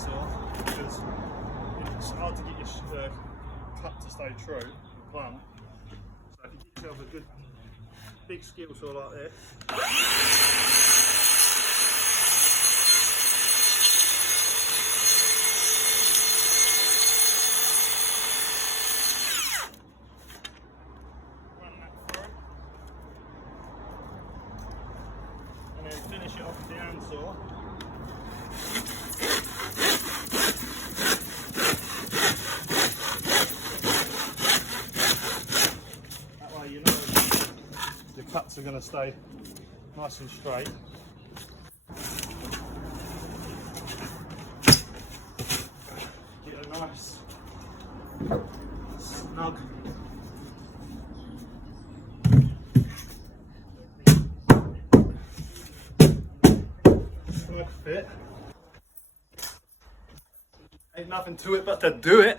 handsaw because it's hard to get your cut to stay true and plumb. So if you get yourself a good big skill saw like this, run that through, and then finish it off with the handsaw. That way you know the cuts are going to stay nice and straight. Get a nice snug fit. Ain't nothing to it but to do it.